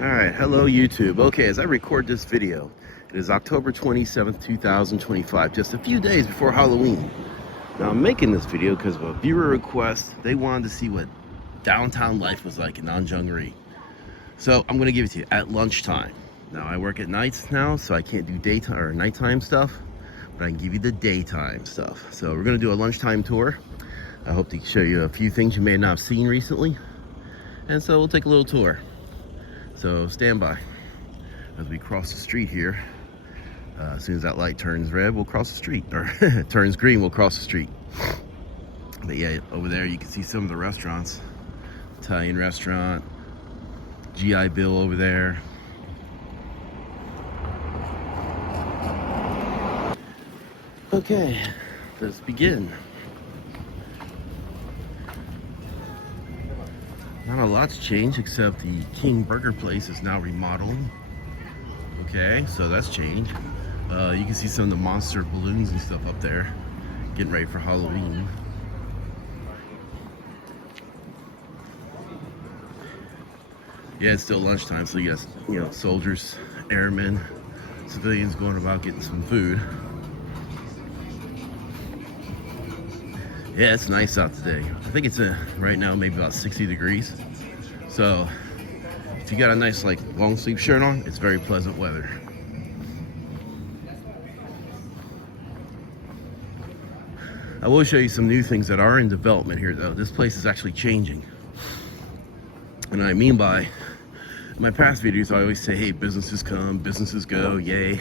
Alright, hello YouTube. Okay, as I record this video, it is October 27th, 2025, just a few days before Halloween. Now I'm making this video because of a viewer request. They wanted to see what downtown life was like in Anjeong Ri. So I'm going to give it to you at lunchtime. Now I work at nights now, so I can't do daytime or nighttime stuff, but I can give you the daytime stuff. So we're going to do a lunchtime tour. I hope to show you a few things you may not have seen recently. And so we'll take a little tour. So stand by as we cross the street here. As soon as that light turns red, we'll cross the street, or turns green, we'll cross the street. But yeah, over there you can see some of the restaurants. Italian restaurant, GI Bill over there. Okay, let's begin. Not a lot's changed except the King Burger place is now remodeled. Okay, so that's changed. You can see some of the monster balloons and stuff up there, getting ready for Halloween. Yeah, it's still lunchtime, so you got, soldiers, airmen, civilians going about getting some food. Yeah, it's nice out today. I think it's right now maybe about 60 degrees. So if you got a nice long sleeve shirt on, it's very pleasant weather. I will show you some new things that are in development here though. This place is actually changing. And what I mean by, in my past videos I always say, hey, businesses come, businesses go, yay.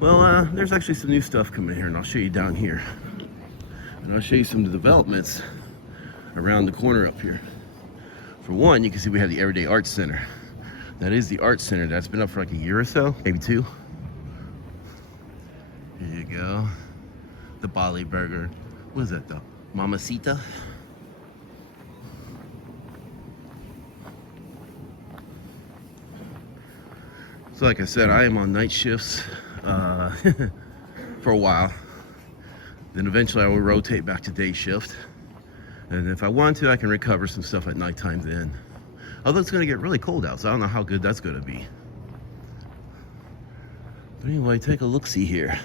Well, there's actually some new stuff coming here, and I'll show you down here. And I'll show you some of the developments around the corner up here. For one, you can see we have the Everyday Arts Center. That is the art center that's been up for like a year or so, maybe two. Here you go. The Bali burger. What is that though? Mamacita? So like I said, I am on night shifts for a while. Then eventually I will rotate back to day shift. And if I want to, I can recover some stuff at nighttime then. Although it's gonna get really cold out, so I don't know how good that's gonna be. But anyway, take a look-see here.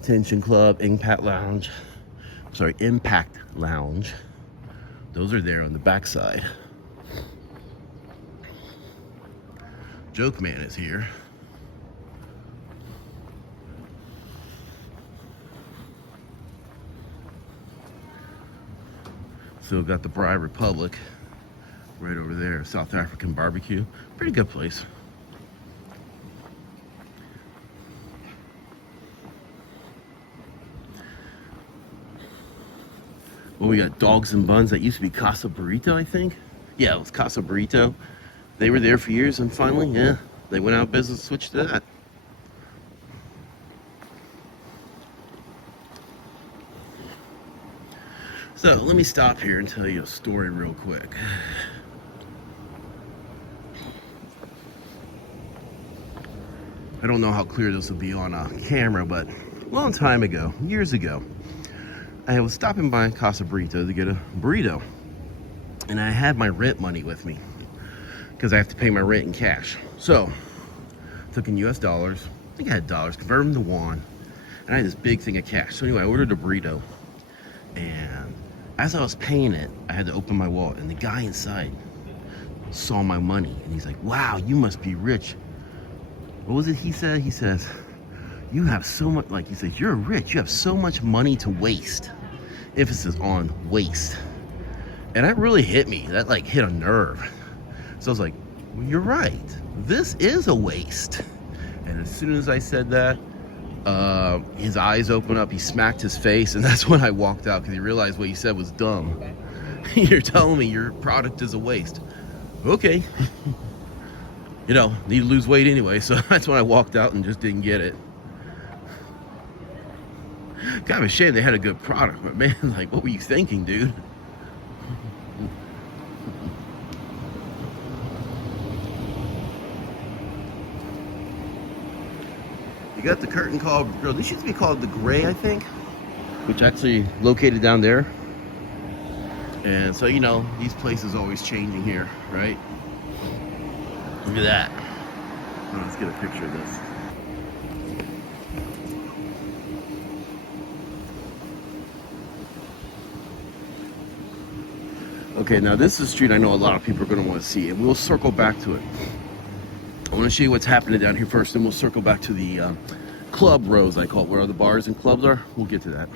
Tension Club, Impact Lounge. Sorry, Impact Lounge. Those are there on the backside. Joke Man is here. Still got the Bride Republic right over there, South African barbecue. Pretty good place. Well, we got Dogs and Buns. That used to be Casa Burrito, I think. Yeah, it was Casa Burrito. They were there for years, and finally, yeah, they went out of business, switched to that. So let me stop here and tell you a story real quick. I don't know how clear this will be on a camera, but a long time ago, years ago, I was stopping by Casa Burrito to get a burrito. And I had my rent money with me because I have to pay my rent in cash. So, took in US dollars. I think I had dollars, converted them to won. And I had this big thing of cash. So anyway, I ordered a burrito. And as I was paying it, I had to open my wallet. And the guy inside saw my money. And he's like, wow, you must be rich. What was it he said? He says, you have so much, he says, you're rich. You have so much money to waste. Emphasis on waste. And that really hit me. That hit a nerve. So I was like, well, you're right. This is a waste. And as soon as I said that, his eyes opened up, he smacked his face, and that's when I walked out because he realized what he said was dumb. You're telling me your product is a waste. Okay. Need to lose weight anyway, so that's when I walked out and just didn't get it. Kind of a shame they had a good product, but man, what were you thinking, dude? You got the curtain call grill. This used to be called the Gray, I think, which actually located down there. And so, these places always changing here, right? Look at that. Oh, let's get a picture of this. Okay, now this is a street I know a lot of people are going to want to see, and we'll circle back to it. I want to show you what's happening down here first, and we'll circle back to the club rows, I call it, where all the bars and clubs are. We'll get to that.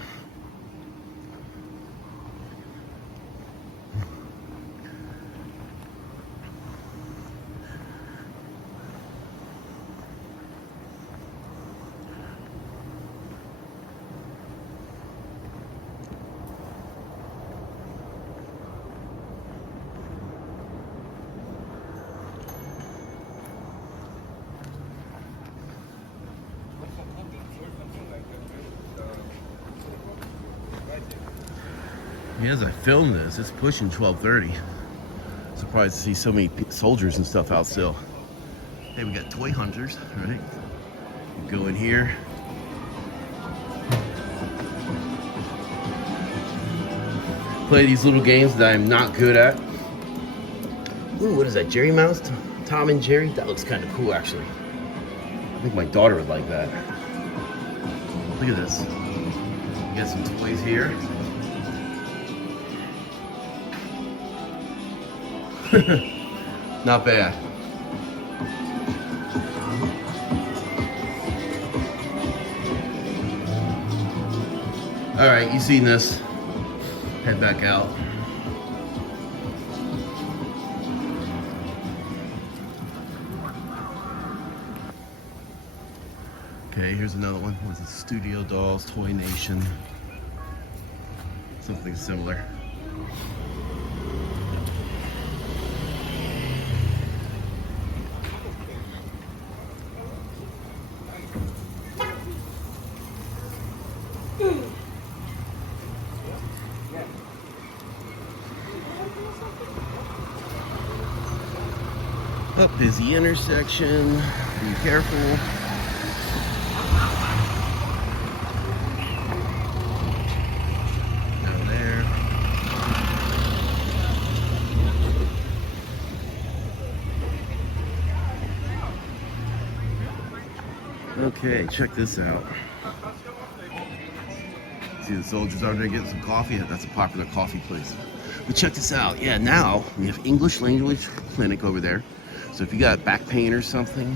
As I film this, it's pushing 12:30. Surprised to see so many soldiers and stuff out still. Hey, we got toy hunters, right? Go in here. Play these little games that I'm not good at. Ooh, what is that? Jerry Mouse? Tom and Jerry? That looks kind of cool, actually. I think my daughter would like that. Look at this. We got some toys here. Not bad. All right, you seen this. Head back out. Okay, here's another one. What's it? Studio Dolls, Toy Nation. Something similar. Up is the intersection. Be careful. Down there. Okay, check this out. See the soldiers out there getting some coffee? That's a popular coffee place. But check this out. Yeah, now we have English language clinic over there. So if you got back pain or something,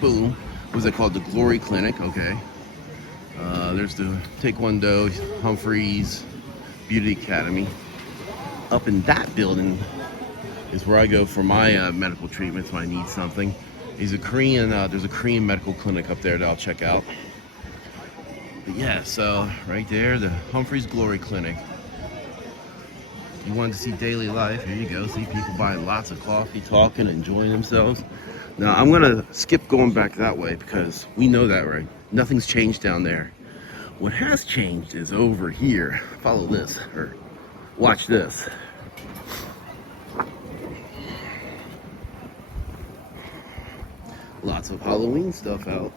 boom. What's it called? The Glory Clinic, okay. There's the Taekwondo, Humphreys, Beauty Academy. Up in that building is where I go for my medical treatments when I need something. There's a Korean medical clinic up there that I'll check out. But yeah, so right there, the Humphreys Glory Clinic. You wanted to see daily life, here you go. See people buying lots of coffee, talking, enjoying themselves. Now, I'm gonna skip going back that way because we know that, right? Nothing's changed down there. What has changed is over here. Follow this, or watch this. Lots of Halloween stuff out.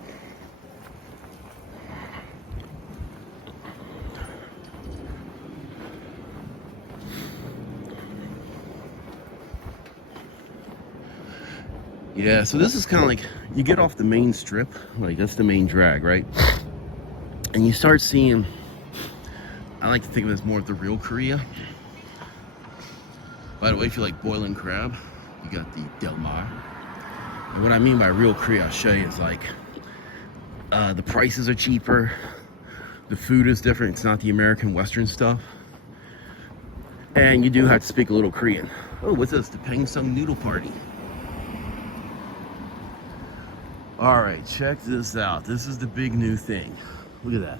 Yeah, so this is kind of like, you get off the main strip, like that's the main drag, right? And you start seeing, I like to think of it as more of the real Korea. By the way, if you like boiling crab, you got the Del Mar. And what I mean by real Korea, I'll show you, is like, the prices are cheaper, the food is different, it's not the American Western stuff. And you do have to speak a little Korean. Oh, what's this? The Pangsung Noodle Party. All right, check this out. This is the big new thing. Look at that.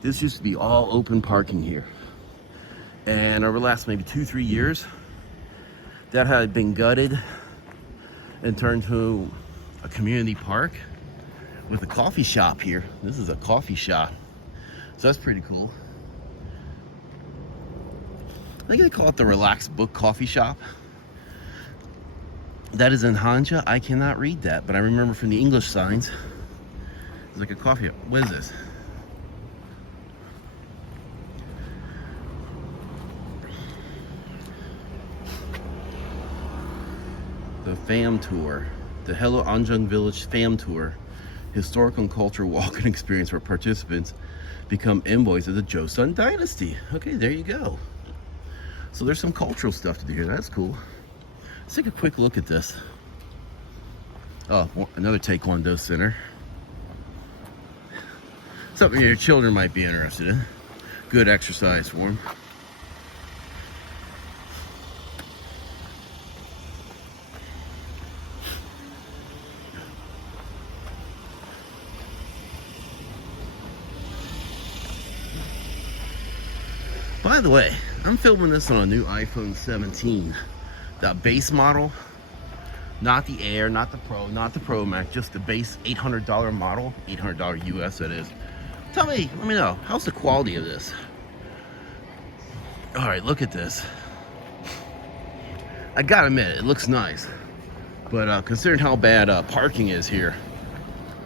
This used to be all open parking here. And over the last maybe 2-3 years, that had been gutted and turned to a community park with a coffee shop here. This is a coffee shop. So that's pretty cool. I think they call it the Relaxed Book Coffee Shop. That is in Hanja. I cannot read that, but I remember from the English signs, it's like a coffee. What is this? the fam tour, the Hello Anjeong Village fam tour, historical and cultural walking experience where participants become envoys of the Joseon dynasty. Okay, there you go. So there's some cultural stuff to do here. That's cool. Let's take a quick look at this. Oh, another Taekwondo center. Something your children might be interested in. Good exercise for them. By the way, I'm filming this on a new iPhone 17. The base model, not the Air, not the Pro, not the Pro Max, just the base $800 model, $800 US that is. Tell me, let me know, how's the quality of this? All right, look at this. I gotta admit, it looks nice. But considering how bad parking is here,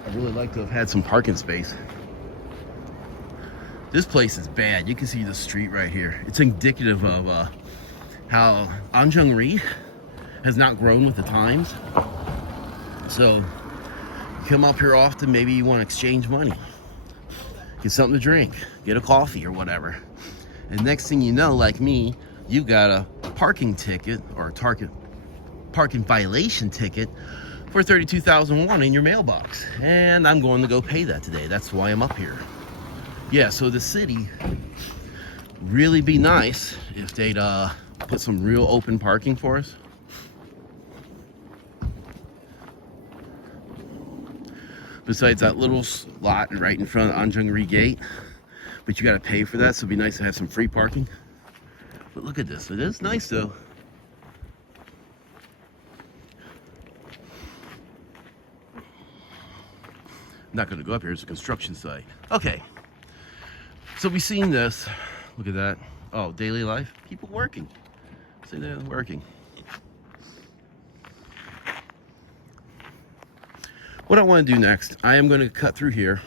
I'd really like to have had some parking space. This place is bad. You can see the street right here. It's indicative of how Anjeong Ri has not grown with the times. So, come up here often, maybe you want to exchange money. Get something to drink, get a coffee or whatever. And next thing you know, like me, you got a parking ticket or a parking violation ticket for 32,001 in your mailbox. And I'm going to go pay that today. That's why I'm up here. Yeah, so the city really be nice if they'd put some real open parking for us. Besides that little lot right in front of the Anjeong Ri gate, but you got to pay for that, so it'd be nice to have some free parking. But look at this, it is nice though. I'm not going to go up here, it's a construction site. Okay, so we've seen this. Look at that. Oh, daily life, people working. See, they're working. What I want to do next, I am going to cut through here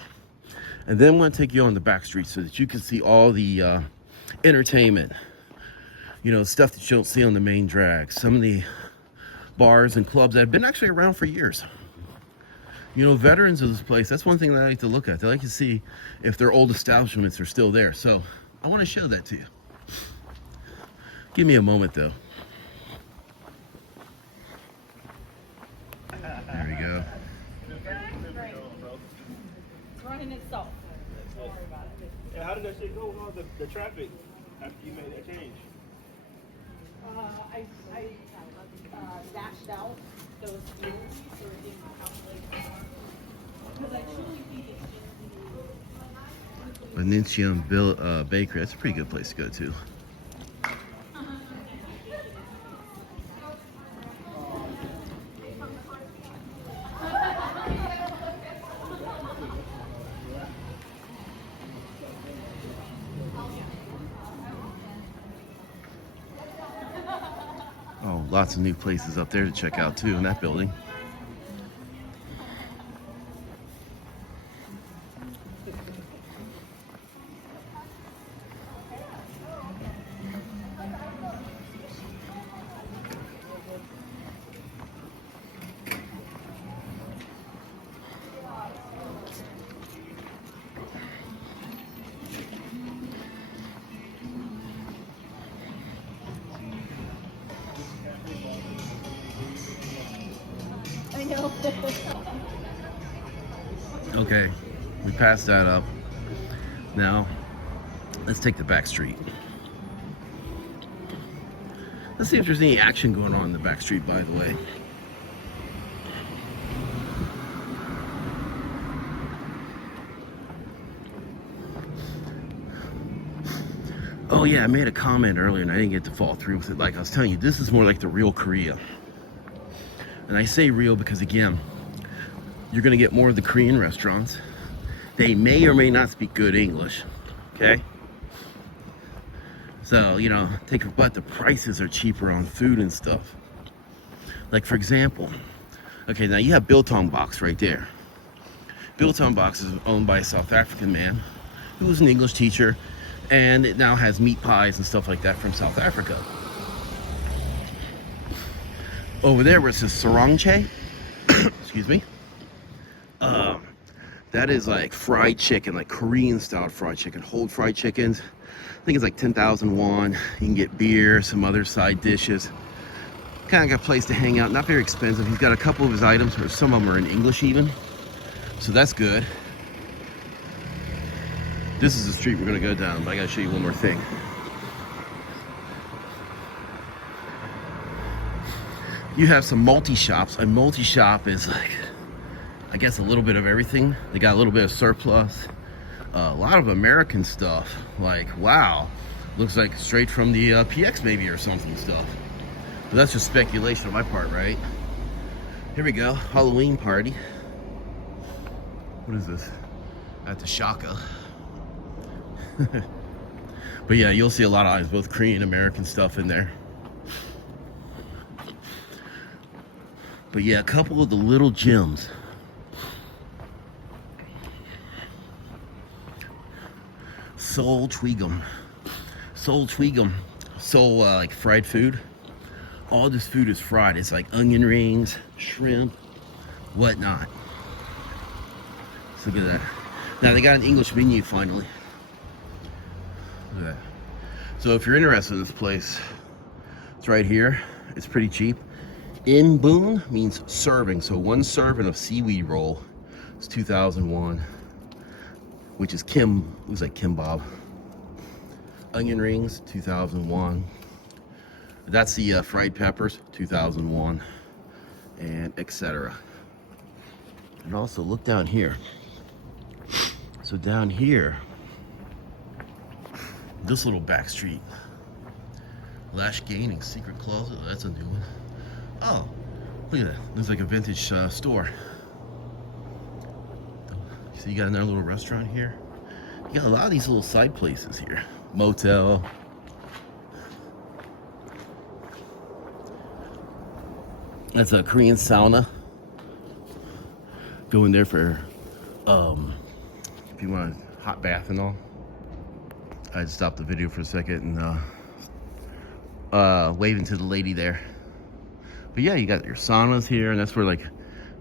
and then I'm going to take you on the back street so that you can see all the entertainment, you know, stuff that you don't see on the main drag. Some of the bars and clubs that have been actually around for years. You know, veterans of this place, that's one thing that I like to look at. They like to see if their old establishments are still there. So I want to show that to you. Give me a moment though. There we go. Running itself. Don't worry about it. Yeah, how did that shit go with all the traffic after you made that change? I dashed out those fuels so it didn't calculate because I truly think it's just Anjeong Bakery, that's a pretty good place to go to. Oh, lots of new places up there to check out too in that building. I know. Okay, we passed that up. Now, let's take the back street. Let's see if there's any action going on in the back street, by the way. Oh yeah, I made a comment earlier and I didn't get to follow through with it. Like I was telling you, this is more like the real Korea. And I say real because, again, you're going to get more of the Korean restaurants. They may or may not speak good English, okay? So, you know, but the prices are cheaper on food and stuff. Like, for example, okay, now you have Biltong Box right there. Biltong Box is owned by a South African man who was an English teacher, and it now has meat pies and stuff like that from South Africa. Over there where it says sarangche, excuse me, that is like fried chicken, like Korean style fried chicken, whole fried chickens. I think it's like 10,000 won. You can get beer, some other side dishes. Kind of got a place to hang out, not very expensive. He's got a couple of his items, or some of them are in English even, so that's good. This is the street we're gonna go down, but I gotta show you one more thing. You have some multi-shops. A multi-shop is like, I guess, a little bit of everything. They got a little bit of surplus. A lot of American stuff. Like, wow. Looks like straight from the PX maybe or something stuff. But that's just speculation on my part, right? Here we go. Halloween party. What is this? At the Shaka. But yeah, you'll see a lot of items, both Korean and American stuff in there. But yeah, a couple of the little gems. Seoul Twigum. Seoul Twigum. Seoul, like fried food. All this food is fried. It's like onion rings, shrimp, whatnot. So look at that. Now they got an English menu finally. Look at that. So if you're interested in this place, it's right here. It's pretty cheap. Inbun means serving. So one serving of seaweed roll is 2,000 won, which is looks like kimbap. Onion rings, 2,000 won. That's the fried peppers, 2,000 won, and etc. And also look down here. So down here, this little back street, Lash Gaining Secret Closet. That's a new one. Oh, look at that. There's like a vintage store. So you got another little restaurant here. You got a lot of these little side places here. Motel. That's a Korean sauna. Go in there for, if you want a hot bath and all. I'd stop the video for a second and waving to the lady there. But yeah, you got your saunas here, and that's where like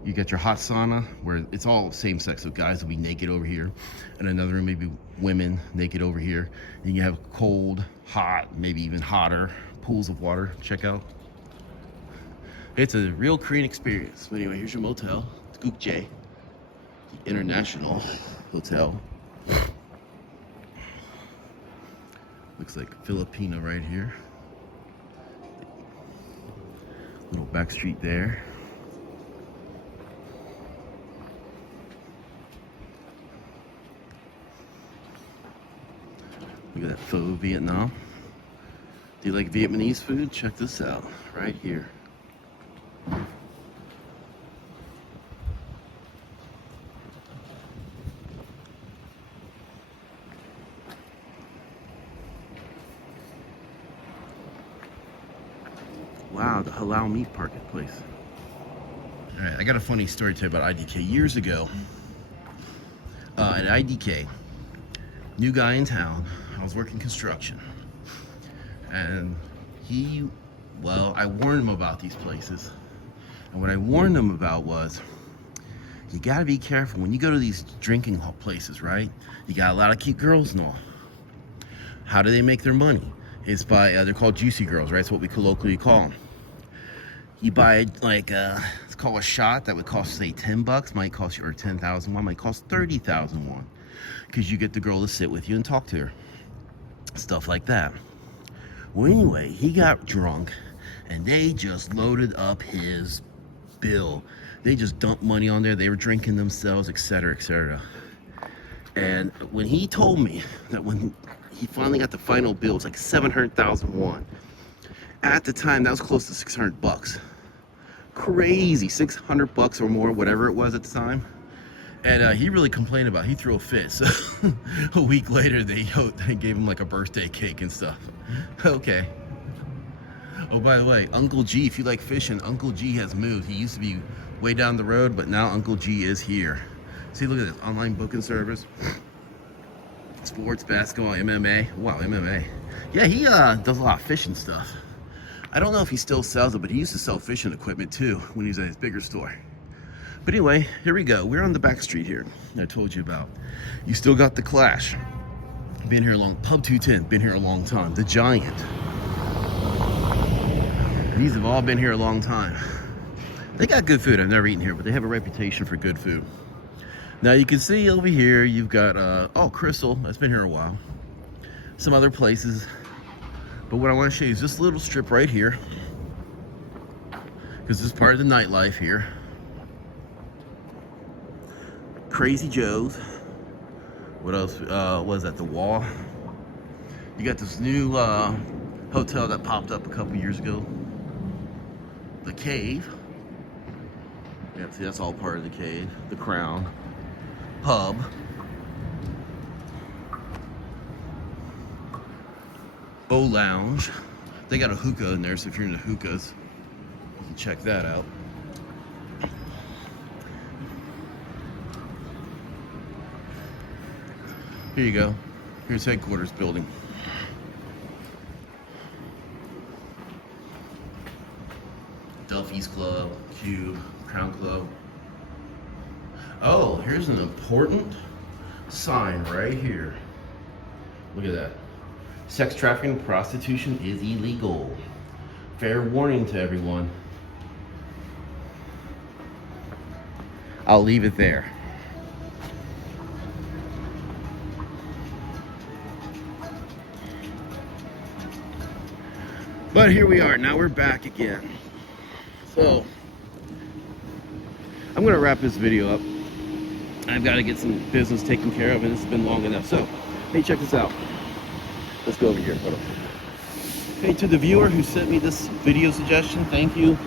you get your hot sauna, where it's all same sex, so guys will be naked over here, and another room maybe women naked over here. And you have cold, hot, maybe even hotter pools of water. Check out. It's a real Korean experience. But anyway, here's your motel. It's Gukjae, the International Hotel. Looks like Filipino right here. Little back street there. Look at that pho Vietnam. Do you like Vietnamese food? Check this out right here. Wow, the halal meat marketplace. All right, I got a funny story to tell you about IDK. Years ago, at IDK, new guy in town, I was working construction. And I warned him about these places. And what I warned him about was, you gotta be careful when you go to these drinking places, right? You got a lot of cute girls and all. How do they make their money? It's by, they're called juicy girls, right? It's what we colloquially call them. You buy like it's called a shot that would cost say 10 bucks, might cost you, or 10,000 won, might cost 30,000 won, because you get the girl to sit with you and talk to her, stuff like that. Well, anyway, he got drunk, and they just loaded up his bill. They just dumped money on there. They were drinking themselves, etc., etc. And when he told me that when he finally got the final bill, it was like 700,000 won. At the time, that was close to 600 bucks. Crazy, 600 bucks or more, whatever it was at the time. And he really complained about it. He threw a fit. So a week later, they gave him like a birthday cake and stuff. Okay. Oh, by the way, Uncle G, if you like fishing, Uncle G has moved. He used to be way down the road, but now Uncle G is here. See, look at this, online booking service. Sports, basketball, MMA. Wow, MMA. Yeah, he does a lot of fishing stuff. I don't know if he still sells it, but he used to sell fishing equipment too when he was at his bigger store. But anyway, here we go. We're on the back street here I told you about. You still got the Clash. Been here a long, Pub 210, been here a long time. The Giant. These have all been here a long time. They got good food. I've never eaten here, but they have a reputation for good food. Now you can see over here, you've got, oh, Crystal, that's been here a while. Some other places. But what I want to show you is this little strip right here, because this is part of the nightlife here. Crazy Joe's. What else was that? The Wall. You got this new hotel that popped up a couple years ago. The Cave. Yeah, see, that's all part of the Cave. The Crown. Pub. O Lounge. They got a hookah in there, so if you're into hookahs, you can check that out. Here you go. Here's headquarters building. Delphi's Club, Cube, Crown Club. Oh, here's an important sign right here. Look at that. Sex trafficking and prostitution is illegal. Fair warning to everyone. I'll leave it there. But here we are, now we're back again. So, I'm gonna wrap this video up. I've gotta get some business taken care of and it's been long enough. So, hey, check this out. Let's go over here. Hold on. Hey, to the viewer who sent me this video suggestion, thank you.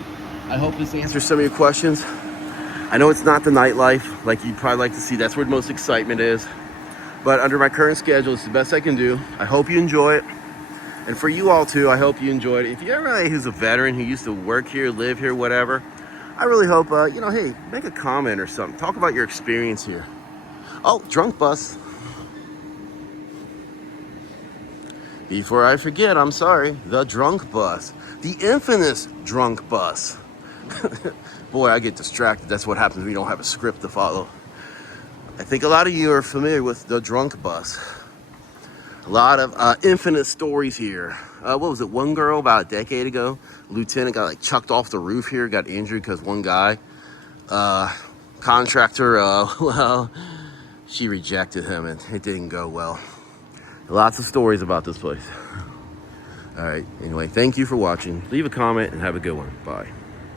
I hope this answers some of your questions. I know it's not the nightlife like you'd probably like to see. That's where the most excitement is. But under my current schedule, it's the best I can do. I hope you enjoy it. And for you all too, I hope you enjoyed it. If you're anybody who's a veteran who used to work here, live here, whatever, I really hope, hey, make a comment or something. Talk about your experience here. Oh, drunk bus. Before I forget, I'm sorry, the drunk bus. The infamous drunk bus. Boy, I get distracted. That's what happens when you don't have a script to follow. I think a lot of you are familiar with the drunk bus. A lot of infinite stories here. What was it? One girl about a decade ago, lieutenant got like chucked off the roof here, got injured because one guy, contractor, well, she rejected him and it didn't go well. Lots of stories about this place. All right, anyway, thank you for watching. Leave a comment and have a good one. Bye.